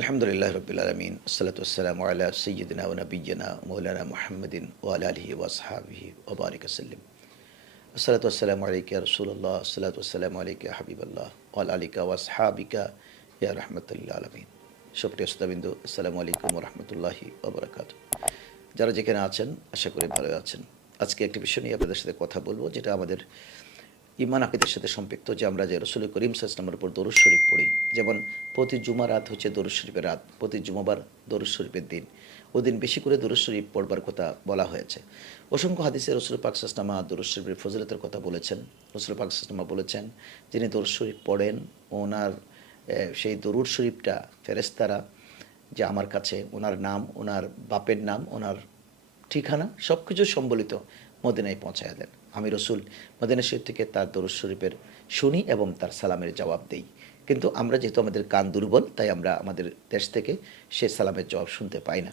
আলহামদুলিল্লাহ রবিল আলমিন আসসালাতু আসসালামু আলা সৈয়দিনা নবীনা মৌলানা মোহাম্মদিন আলিহি ওয়াসহাবিহি ওবারিক সাল্লিম আসসালাতু আসসালামু আলাইকা রসুল্লাহ আসসালাতু আলিকা হাবিবাল্লাহ ওয়াল আলিকা ওয়াসহাবিকা ইয়া রহমতুল্লাহ আলমিন সুপ্রিয় শ্রোতাবিন্দু, আসসালামু আলাইকুম রহমতুল্লাহি ওবরাকাত যারা যেখানে আছেন, আশা করি ভালো আছেন। আজকে একটি বিষয় নিয়ে আপনাদের সাথে কথা বলব, যেটা আমাদের ইমান আকিদের সাথে সম্পৃক্ত যে আমরা যে রসুল করিম সাইসলামের উপর দরুদ শরীফ পড়ি, যেমন প্রতি জুমা রাত হচ্ছে দরুদ শরীফের রাত, প্রতি জুমাবার দরুদ শরীফের দিন। ওদিন বেশি করে দরুদ শরীফ পড়বার কথা বলা হয়েছে। অসংখ্য হাদিসে রসুল পাক সাসনামা দরুদ শরীফের ফজিলতের কথা বলেছেন। রসুল পাক সাসনামা বলেছেন, যিনি দরুদ শরীফ পড়েন, ওনার সেই দরুদ শরীফটা ফেরেস্তারা যে আমার কাছে, ওনার নাম, ওনার বাপের নাম, ওনার ঠিকানা সব কিছু সম্বলিত মদিনায় পৌঁছায় দেন। আমি রসুল মদিনা শরীফ থেকে তার দরুদ শরীফের শুনি এবং তার সালামের জবাব দেই। কিন্তু আমরা যেহেতু আমাদের কান দুর্বল, তাই আমরা আমাদের দেশ থেকে সে সালামের জবাব শুনতে পাই না।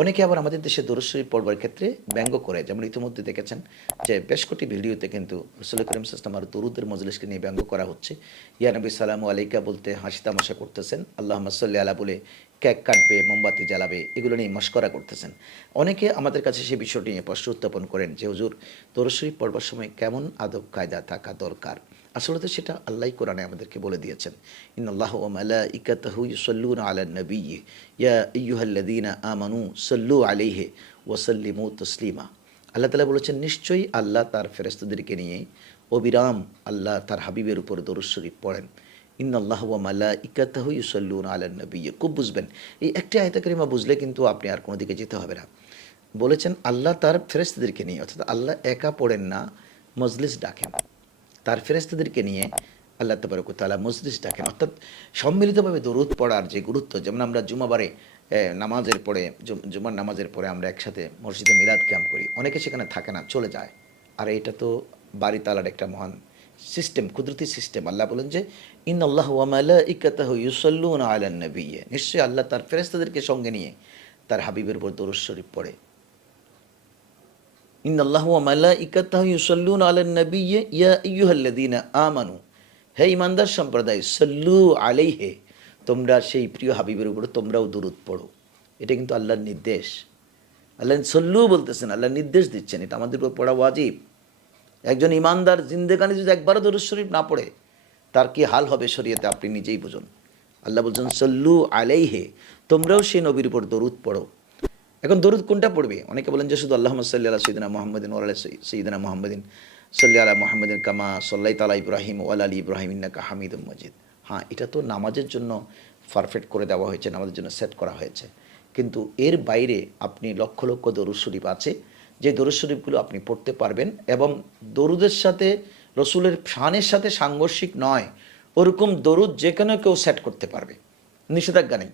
অনেকে আবার আমাদের দেশে দরুদ শরীফ পড়বার ক্ষেত্রে ব্যঙ্গ করে। যেমন ইতিমধ্যে দেখেছেন যে বেশ কটি ভিডিওতে কিন্তু রসুল করিম সাস্তাম আর দরুদের মজলিসকে নিয়ে ব্যঙ্গ করা হচ্ছে। ইয়া নবী সালামু আলাইকা বলতে হাসি তামাশা করতেছেন। আল্লাহ মাসাল্লি আলা বলে কেক কাটবে, মোমবাতি জ্বালাবে, এগুলো নিয়ে মস্করা করতেছেন। অনেকে আমাদের কাছে সেই বিষয়টি নিয়ে প্রশ্ন উত্থাপন করেন যে, হুজুর দরুদ পড়বার সময় কেমন আদব, কায়দা থাকা দরকার? আসলে তো সেটা আল্লাহ কোরআনে আমাদেরকে বলে দিয়েছেন। ইন্নাল্লাহ ওয়া মালাইকাতাহু ইউসাল্লুনা আলান নাবিয়্যি ইয়া আইয়ুহাল্লাযীনা আমানু সাল্লু আলাইহি ওয়া সাল্লিমু তাসলিমা। আল্লাহ তালা বলেছেন, নিশ্চয়ই আল্লাহ তার ফেরেশতাদেরকে নিয়ে অবিরাম আল্লাহ তার হাবিবের উপর দরুদ শরীফ পড়েন। ইন্নাল্লাহ ওয়া মালাইকাতাহু ইউসাল্লুনা আলান নাবিয়্যি খুব বুঝবেন। এই একটি আয়াত কারিমা বুঝলে কিন্তু আপনি আর কোনো দিকে যেতে হবে না। বলেছেন, আল্লাহ তার ফেরেশতাদেরকে নিয়ে, অর্থাৎ আল্লাহ একা পড়েন না, মজলিস ডাকেন। তার ফেরেস্তাদেরকে নিয়ে আল্লাহ তবরক তালা মসজিদ ডাকেন। অর্থাৎ সম্মিলিতভাবে দরুদ পড়ার যে গুরুত্ব, যেমন আমরা জুমাবারে নামাজের পরে জুমার নামাজের পরে আমরা একসাথে মসজিদে মিলাদ ক্যাম্প করি। অনেকে সেখানে থাকে না, চলে যায়। আর এটা তো বাড়ি তালার একটা মহান সিস্টেম, কুদরতি সিস্টেম। আল্লাহ বলেন যে ইন আল্লাহ ওয়ামালা ইকাতাহ ইউসল্লুন আলান নবিয়ে নিশ্চয়ই আল্লাহ তার ফেরেস্তাদেরকে সঙ্গে নিয়ে তার হাবিবের উপর দরুদ শরীফ পড়ে। ইন আল্লাহ মালাইকাতাহু ইউসাল্লুনা আলান নাবিয়্যি ইয়া আইয়ুহাল্লাযীনা আমানু হে ইমানদার সম্প্রদায়, সাল্লু আলাইহি, তোমরা সেই প্রিয় হাবিবের উপর তোমরাও দরুদ পড়ো। এটা কিন্তু আল্লাহর নির্দেশ। আল্লাহ সল্লু বলতেছেন, আল্লাহ নির্দেশ দিচ্ছেন, এটা আমাদের উপর পড়া ওয়াজিব। একজন ইমানদার জিন্দেগানি যদি একবারও দরুদ শরীফ না পড়ে, তার কি হাল হবে শরীয়তে আপনি নিজেই বুঝুন। আল্লাহ বলছেন, সল্লু আলাইহে তোমরাও সেই নবীর উপর দরুদ পড়ো। এখন দরুদ কোনটা পড়বে? অনেকে বলেন যে শুধু আল্লাহ সাল্লি আল্লাহ সঈদিনা মোহাম্মদিন ওয়াল সঈদিনা মোহাম্মদিন, সাল্লি আলা মোহাম্মদিন কামা সাল্লাই তালা ইব্রাহিম ওয়াল আলী ইব্রাহিম ইন্নাকা হামিদ মজিদ। হ্যাঁ এটা তো নামাজের জন্য পারফেক্ট করে দেওয়া হয়েছে, নামাজের জন্য সেট করা হয়েছে। কিন্তু এর বাইরে আপনি লক্ষ লক্ষ দরুদ শরীফ আছে যে দরুদ শরীফগুলো আপনি পড়তে পারবেন এবং দরুদের সাথে, রসুলের শানের সাথে সাংঘর্ষিক নয়, ওরকম দরুদ যে কোনো কেউ সেট করতে পারবে। নিষেধাজ্ঞা নেই।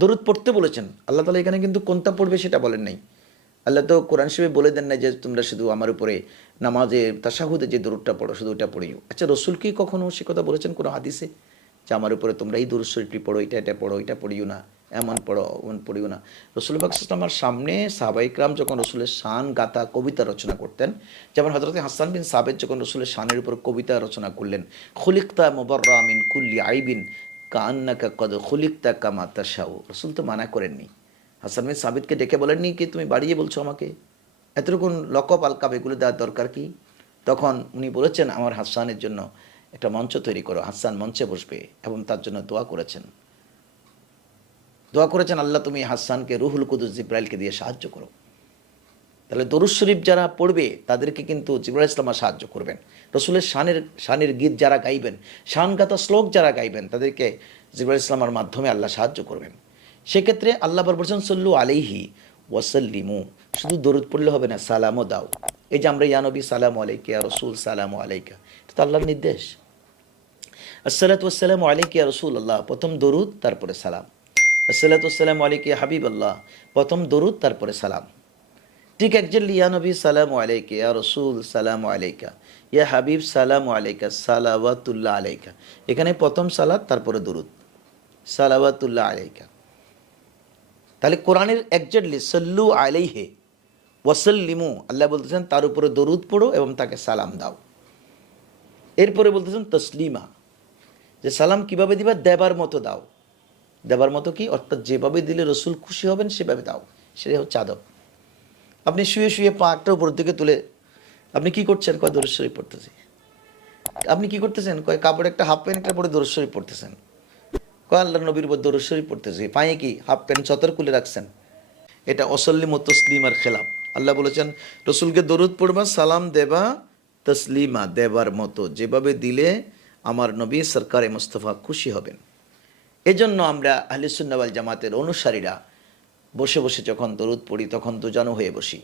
দরুদ পড়তে বলেছেন। আল্লাহ তালা এখানে কিন্তু কোনটা পড়বে সেটা বলেন নাই। আল্লাহ তো কোরআন শিবে বলে দেন না যে তোমরা শুধু আমার উপরে নামাজে তাসাহুদে যে দরুদটা পড়ো, শুধু ওটা পড়িও আচ্ছা রসুল কি কখনো সে কথা বলেছেন কোনো হাদিসে? যে আমার উপরে তোমরা এই দরুদ শরীফটি পড়ো, এটা এটা পড়ো এটা পড়িও না। এমন পড়ো, এমন পড়িও না। রসুল বাকসালামার সামনে সাহাবাইকরাম যখন রসুলের শান গাথা কবিতা রচনা করতেন, যেমন হজরত হাসান বিন সাবেদ যখন রসুলের শানের উপর কবিতা রচনা করলেন, খুলিকতা মোবাররা আমিন কুল্লি আইবিন কান্নাকা কদ খুলিকতা কামা তাসাউ রসুল তো মানা করেননি। হাসান বিন সাবিদকে ডেকে বলেননি কি তুমি বাড়িয়ে বলছো আমাকে? এতটুকুন লকব আলকাব এগুলো দেওয়ার দরকার কি? তখন উনি বলেছেন, আমার হাসানের জন্য একটা মঞ্চ তৈরি করো, হাসান মঞ্চে বসবে এবং তার জন্য দোয়া করেছেন। দোয়া করেছেন, আল্লাহ তুমি হাসানকে, রুহুল কুদুস জিব্রাইলকে দিয়ে সাহায্য করো। তাহলে দরুদ শরীফ যারা পড়বে, তাদেরকে কিন্তু জিবরাল ইসলামা সাহায্য করবেন। রসুলের শানের শানের গীত যারা গাইবেন শান গাথা শ্লোক যারা গাইবেন, তাদেরকে জিবরাল ইসলামার মাধ্যমে আল্লাহ সাহায্য করবেন। সেক্ষেত্রে আল্লাহ বলছেন, সল্লু আলাইহি ওয়াসাল্লিমু। শুধু দরুদ পড়লে হবে না, সালামও দাও। এই যে আমরা ইয়ানবী সালাম আলাইকা রসুল, সালাম আলাইকা। এটা তো আল্লাহর নির্দেশ। আসসালাতু আলাইকা রসুল আল্লাহ প্রথম দরুদ, তারপরে সালাম। আসসালাতু আসসালামু আলাইকা হাবিব আল্লাহ প্রথম দরুদ, তারপরে সালাম। ঠিক একজাক্টলি ইয়া নবী, সালাম আলাইকা, ইয়া রসুল, সালাম আলাইকা। ইয়া হাবিব, সালাম আলাইকা, সালাওয়াতুল্লাহ আলাইকা। এখানে প্রথম সালাত, তারপরে দরুদ। সালাওয়াতুল্লাহ আলাইকা। তাহলে কোরআনের একজাক্টলি সল্লু আলাইহে ওয়াসাল্লিমু, আল্লাহ বলতেছেন, তার উপরে দরুদ পড়ো এবং তাকে সালাম দাও। এরপরে বলতেছেন, তসলিমা। যে সালাম কীভাবে দিবা? দেবার মতো দাও। দেবার মতো কি? অর্থাৎ যেভাবে দিলে রসুল খুশি হবেন, সেভাবে দাও। সেটাই হচ্ছে আদব। আপনি শুয়ে শুয়ে পাকটা উপর দিকে তুলে, আপনি কি করছেন? কয় দরুদ শরীফ পড়তেছি। আপনি কি করতেছেন? কয় কাপড় একটা হাফ প্যান্ট একটা পরে দরুদ শরীফ পড়তেছেন। কয় আল্লাহ নবীর উপর দরুদ শরীফ পড়তেছি। পায়ে কি হাফ প্যান্ট চতর খুলে রাখছেন? এটা অসল্লিম ও তসলিমার খেলাফ। আল্লাহ বলেছেন, রসুলকে দরুদ পড়বা, সালাম দেবা, তসলিমা দেবার মতো। যেভাবে দিলে আমার নবী সরকারে মোস্তফা খুশি হবেন। এজন্য আমরা আহলিসুন্নাওয়াল জামাতের অনুসারীরা বসে বসে যখন দরুদ পড়ি, তখন দুজানো হয়ে বসি।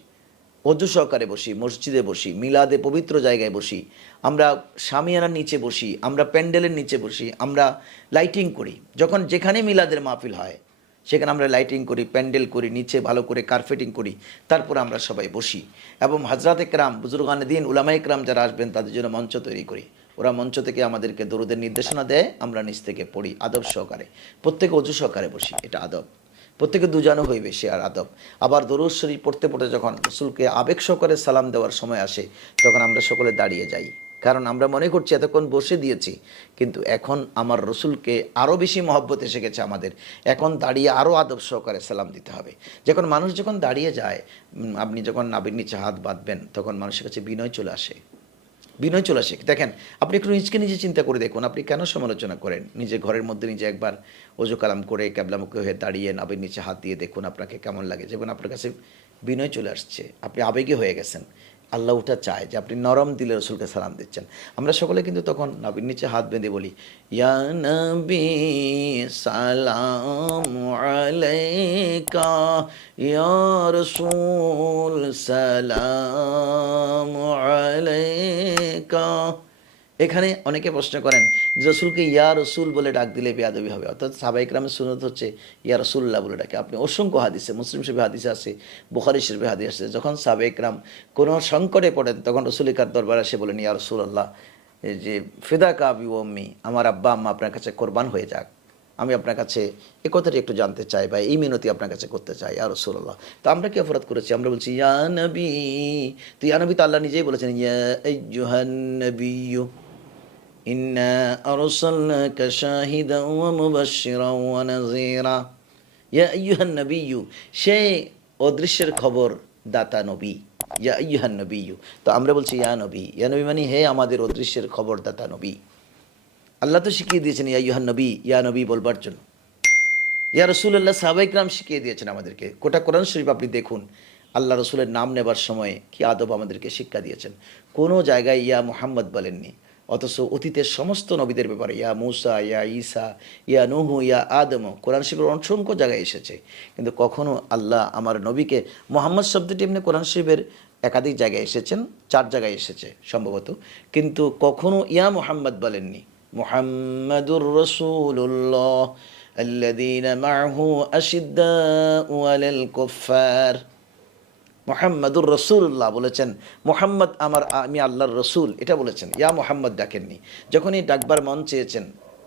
অজু সহকারে বসি, মসজিদে বসি, মিলাদে পবিত্র জায়গায় বসি। আমরা সামিয়ানার নিচে বসি, আমরা প্যান্ডেলের নিচে বসি, আমরা লাইটিং করি। যখন যেখানে মিলাদের মাহফিল হয়, সেখানে আমরা লাইটিং করি, প্যান্ডেল করি, নিচে ভালো করে কার্পেটিং করি, তারপর আমরা সবাই বসি। এবং হাজরাত একরাম, বুজুর্গান দিন উলামা একরাম যারা আসবেন, তাদের জন্য মঞ্চ তৈরি করি। ওরা মঞ্চ থেকে আমাদেরকে দরুদের নির্দেশনা দেয়, আমরা নিচ থেকে পড়ি, আদব সহকারে। প্রত্যেকে অজু সহকারে বসি, এটা আদব। প্রত্যেকে দুজানো হইবে, সে আর আদব। আবার দরুদ শরীফ পড়তে পড়তে যখন রসুলকে আবেগ সহকারে সালাম দেওয়ার সময় আসে, তখন আমরা সকলে দাঁড়িয়ে যাই। কারণ আমরা মনে করছি, এতক্ষণ বসে দিয়েছি, কিন্তু এখন আমার রসুলকে আরও বেশি মহব্বত এসে গেছে আমাদের। এখন দাঁড়িয়ে আরও আদব সহকারে সালাম দিতে হবে। যখন মানুষ যখন দাঁড়িয়ে যায় আপনি যখন নাবির নিচে হাত বাঁধবেন, তখন মানুষের কাছে বিনয় চলে আসে। বিনয় চলে আসে। দেখেন, আপনি একটু নিজকে নিজে চিন্তা করে দেখুন। আপনি কেন সমালোচনা করেন? নিজে ঘরের মধ্যে নিজে একবার ওজু কালাম করে ক্যাবলামুখী হয়ে দাঁড়িয়ে নাবির নিচে হাত দিয়ে দেখুন আপনাকে কেমন লাগে। যেমন আপনার কাছে বিনয় চলে আসছে। আপনি আবেগে হয়ে গেছেন। আল্লাহ ওটা চায় যে আপনি নরম দিলে রসুলকে সালাম দিচ্ছেন। আমরা সকলে কিন্তু তখন নাবির নিচে হাত বেঁধে বলি, ইয়া সালাম আলাইকা, ইয়া রসুল সালাম এখানে অনেকে প্রশ্ন করেন যে রসুলকে ইয়া রসুল বলে ডাক দিলে বেয়াদবি হবে। অর্থাৎ সাবাইকরামের সুনত হচ্ছে ইয়া রসুল্লাহ বলে ডাকে। আপনি অসংখ্য হাদিসে, মুসলিম শরীফে হাদিসে আছে, বুখারি শরীফে হাদিস আছে, যখন সাবেকরাম কোনো সংকটে পড়েন, তখন রসুল রসুলিকার দরবার এসে বলেন, ইয়া রসুল আল্লাহ যে ফেদা কাবি ওম্মি আমার আব্বা আম্মা আপনার কাছে কোরবান হয়ে যাক। আমি আপনার কাছে এ কথাটি একটু জানতে চাই বা এই মিনতি আপনার কাছে করতে চাই আর রসুল্লাহ তো আমরা কি অপরাধ করেছি? আমরা বলছি ইয়ানবি তো ইয়ানবি তো আল্লাহ নিজেই বলেছেন, ইয়া সে অদৃশ্যের খবর দাতা নবী। ইয়া আইয়ুহান নবিয়্যু। তো আমরা বলছি, ইয়া নবী। ইয়া নবী মানে হে আমাদের অদৃশ্যের খবর দাতা নবী। আল্লাহ তো শিখিয়ে দিয়েছেন, ইয়া ইউহান নবী, ইয়া নবী বলবার জন্য। ইয়া রসুল্লাহ সাহাবাইকরাম শিখিয়ে দিয়েছেন আমাদেরকে। কোটা কোরআন শরীফ আপনি দেখুন, আল্লাহ রসুলের নাম নেবার সময় কি আদব আমাদেরকে শিক্ষা দিয়েছেন। কোনো জায়গায় ইয়া মুহাম্মদ বলেননি, অথচ অতীতের সমস্ত নবীদের ব্যাপারে, ইয়া মুসা, ইয়া ঈসা, ইয়া নুহু, ইয়া আদম কোরআন শরীফের অসংখ্য জায়গায় এসেছে। কিন্তু কখনও আল্লাহ আমার নবীকে মোহাম্মদ শব্দটি এমনি কোরআন শরীফের একাধিক জায়গায় এসেছেন, চার জায়গায় এসেছে সম্ভবত। কিন্তু কখনো ইয়া মোহাম্মদ বলেননি মুহাম্মাদুর রসুল্লাহ الذين معه أشداء على الكفار মোহাম্মদুর রসুল্লাহ বলেছেন মোহাম্মদ আমার আমি আল্লাহর রসুল এটা বলেছেন ইয়া মোহাম্মদ ডাকেননি যখনই ডাকবার মন চেয়েছেন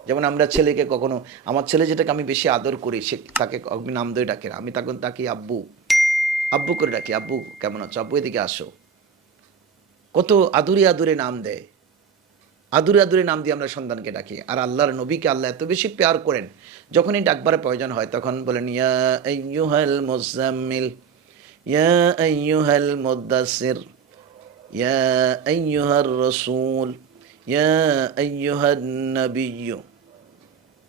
যেমন আমরা ছেলেকে কখনো আমার ছেলে যেটাকে আমি বেশি আদর করি সে তাকে আমি নাম ধরে ডাকে না আমি তখন তাকে আব্বু আব্বু করে ডাকি আব্বু কেমন আছো আব্বু এদিকে আসো কত আদুরে আদুরে নাম দেয় আদুরে আদুরে নাম দিয়ে আমরা সন্তানকে ডাকি। আর আল্লাহর নবীকে আল্লাহ এত বেশি পেয়ার করেন, যখনই ডাকবার প্রয়োজন হয় তখন বলেন, ইয়া আইয়ুহাল মুজাম্মিল ইয়া আইয়ুহাল মুদাসসির, ইয়া আইয়ুহার রাসূল, ইয়া আইয়ুহান নাবিয়্যু।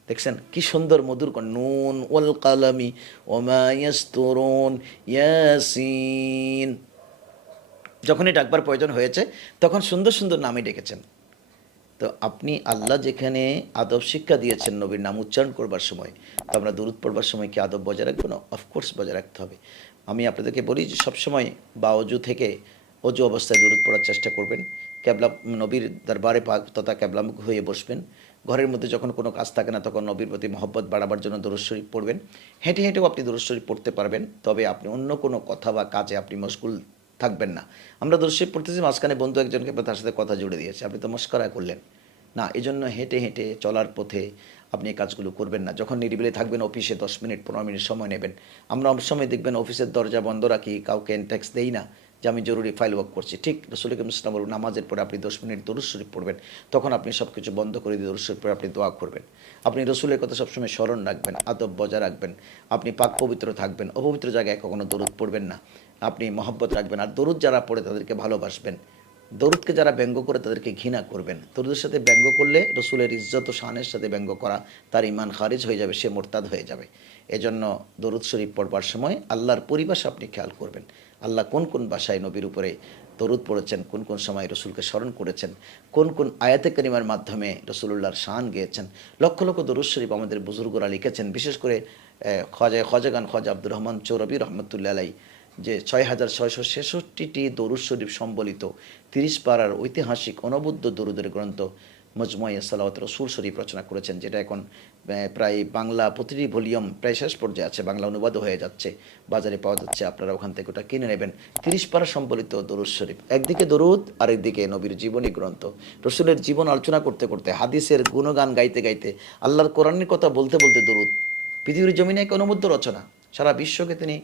দেখছেন, কি সুন্দর মধুর কণ্ঠ। নুন ওয়াল কালামি ওমা ইয়াসতুরুন ইয়াসিন। যখনই ডাকবার প্রয়োজন হয়েছে, তখন সুন্দর সুন্দর নামে ডেকেছেন। তো আপনি আল্লাহ যেখানে আদব শিক্ষা দিয়েছেন নবীর নাম উচ্চারণ করবার সময়, তো আমরা দূরত পড়বার সময় কি আদব বজায় রাখব? না অফকোর্স বজায় রাখতে হবে। আমি আপনাদেরকে বলি যে সবসময় বা অজু থেকে অজু অবস্থায় দূরত পড়ার চেষ্টা করবেন। ক্যাবলা নবীর দরবারে পাক তথা ক্যাবলামুখ হয়ে বসবেন। ঘরের মধ্যে যখন কোনো কাজ থাকে না, তখন নবীর প্রতি মহব্বত বাড়াবার জন্য দরুদ পড়বেন। হেঁটে হেঁটেও আপনি দরুদ শরীফ পড়তে পারবেন। তবে আপনি অন্য কোনো কথা বা কাজে আপনি মশগুল থাকবেন না। আমরা দরুদ শরীফ পড়তেছি, মাঝখানে বন্ধু একজনকে তার সাথে কথা জুড়ে দিয়েছে। আপনি তো মস্করা করলেন। না, এজন্য হেঁটে হেঁটে চলার পথে আপনি এই কাজগুলো করবেন না। যখন নিরিবিলি থাকবেন অফিসে, দশ মিনিট, পনেরো মিনিট সময় নেবেন। আমরা অনেক সময় দেখবেন অফিসের দরজা বন্ধ রাখি, কাউকে ট্যাক্স দেই না যে আমি জরুরি ফাইল ওয়ার্ক করছি। ঠিক রসুল ইসলাম নামাজের পরে আপনি দশ মিনিট দরুদ শরীফ পড়বেন, তখন আপনি সব কিছু বন্ধ করে দিয়ে দরুদ শরীফ পরে আপনি দোয়া করবেন। আপনি রসুলের কথা সবসময় স্মরণ রাখবেন, আদব বজায় রাখবেন। আপনি পাক পবিত্র থাকবেন, অপবিত্র জায়গায় কখনো দরুদ পড়বেন না। আপনি মহব্বত রাখবেন আর দরুদ যারা পড়ে তাদেরকে ভালোবাসবেন। দরুদকে যারা ব্যঙ্গ করে তাদেরকে ঘৃণা করবেন। দরুদের সাথে ব্যঙ্গ করলে রসুলের ইজ্জত ও শানের সাথে ব্যঙ্গ করা, তার ইমান খারিজ হয়ে যাবে, সে মোরতাদ হয়ে যাবে। এজন্য দরুদ শরীফ পড়বার সময় আল্লাহর পরিভাষা আপনি খেয়াল করবেন। আল্লাহ কোন কোন ভাষায় নবীর উপরে দরুদ পড়েছেন, কোন কোন সময় রসুলকে স্মরণ করেছেন, কোন কোন আয়াতে করিমার মাধ্যমে রসুল্লাহর শান গেয়েছেন। লক্ষ লক্ষ দরুদ শরীফ আমাদের বুজুর্গরা লিখেছেন। বিশেষ করে খজা খজাগান খজা আব্দুর রহমান চৌরবী রহমতুল্লাহ আলাই যে ছয় হাজার ছয়শো ছেষট্টিটি দরুদ শরীফ সম্বলিত তিরিশ পাড়ার ঐতিহাসিক অনবদ্য দরুদের গ্রন্থ মজমুয়া সালাওয়াত রসুল শরীফ রচনা করেছেন, যেটা এখন প্রায় বাংলা প্রতিটি ভলিউম প্রায় শেষ পর্যায়ে আছে, বাংলা অনুবাদও হয়ে যাচ্ছে, বাজারে পাওয়া যাচ্ছে, আপনারা ওখান থেকে ওটা কিনে নেবেন। তিরিশ পাড়া সম্বলিত দরুদ শরীফ, একদিকে দরুদ, আরেকদিকে নবীর জীবনী গ্রন্থ। রসুলের জীবন আলোচনা করতে করতে হাদিসের গুণগান গাইতে গাইতে আল্লাহর কোরআনের কথা বলতে বলতে দরুদ, পৃথিবীর জমিনে এক অনবদ্য রচনা। সারা বিশ্বকে তিনি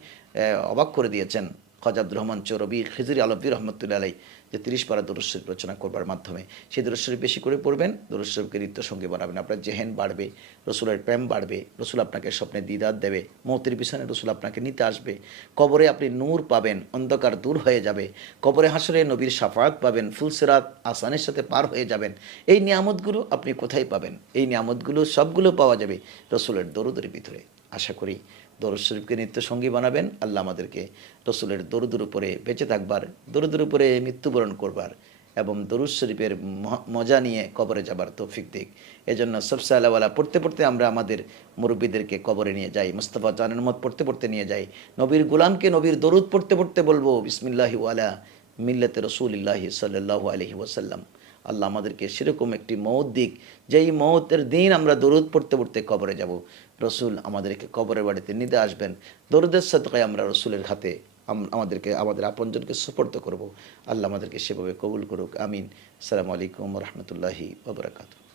অবাক করে দিয়েছেন খজ রহমান চৌরবি, খিজির আলবী রহমতুল্লাহ আলাই, যে তিরিশ পারা দরুশরীফ রচনা করবার মাধ্যমে সেই দরুশরীফ বেশি করে পড়বেন দরুশরীফকে নিত্য সঙ্গী বানাবেন। আপনার জেহেন বাড়বে, রসুলের প্রেম বাড়বে, রসুল আপনাকে স্বপ্নে দিদার দেবে, মৌতের পিছনে রসুল আপনাকে নিতে আসবে। কবরে আপনি নূর পাবেন, অন্ধকার দূর হয়ে যাবে। কবরে হাসরে নবীর সাফাত পাবেন ফুলসেরাত আসানের সাথে পার হয়ে যাবেন। এই নিয়ামতগুলো আপনি কোথায় পাবেন? এই নিয়ামতগুলো সবগুলো পাওয়া যাবে রসুলের দরুদের ভিতরে। আশা করি দরুদ শরীফকে নিত্য সঙ্গী বানাবেন। আল্লাহ আমাদেরকে রসুলের দরুদুর উপরে বেঁচে থাকবার, দরুদুর উপরে মৃত্যুবরণ করবার এবং দরুদ শরীফের মজা নিয়ে কবরে যাবার তৌফিক দিক। এজন্য সবসে আলাওয়ালা পড়তে পড়তে আমরা আমাদের মুরব্বীদেরকে কবরে নিয়ে যাই, মুস্তফা জানের মত পড়তে পড়তে নিয়ে যাই। নবীর গুলামকে নবীর দরুদ পড়তে পড়তে বলব, বিসমিল্লাহি ওয়ালা মিল্লাতে রসুলিল্লাহি সাল্লাহ আলহি ওয়াসাল্লাম। আল্লাহ আমাদেরকে সেরকম একটি মৌত দিক, যেই মৌতের দিন আমরা দরুদ পড়তে পড়তে কবরে যাব। রসুল আমাদেরকে কবরের বাড়িতে নিতে আসবেন। দরুদের সাথে আমরা রসুলের হাতে আমাদেরকে, আমাদের আপনজনকে সুপর্দ করব। আল্লাহ আমাদেরকে সেভাবে কবুল করুক। আমিন। সালামু আলাইকুম রহমতুল্লাহি ওবরাকাতু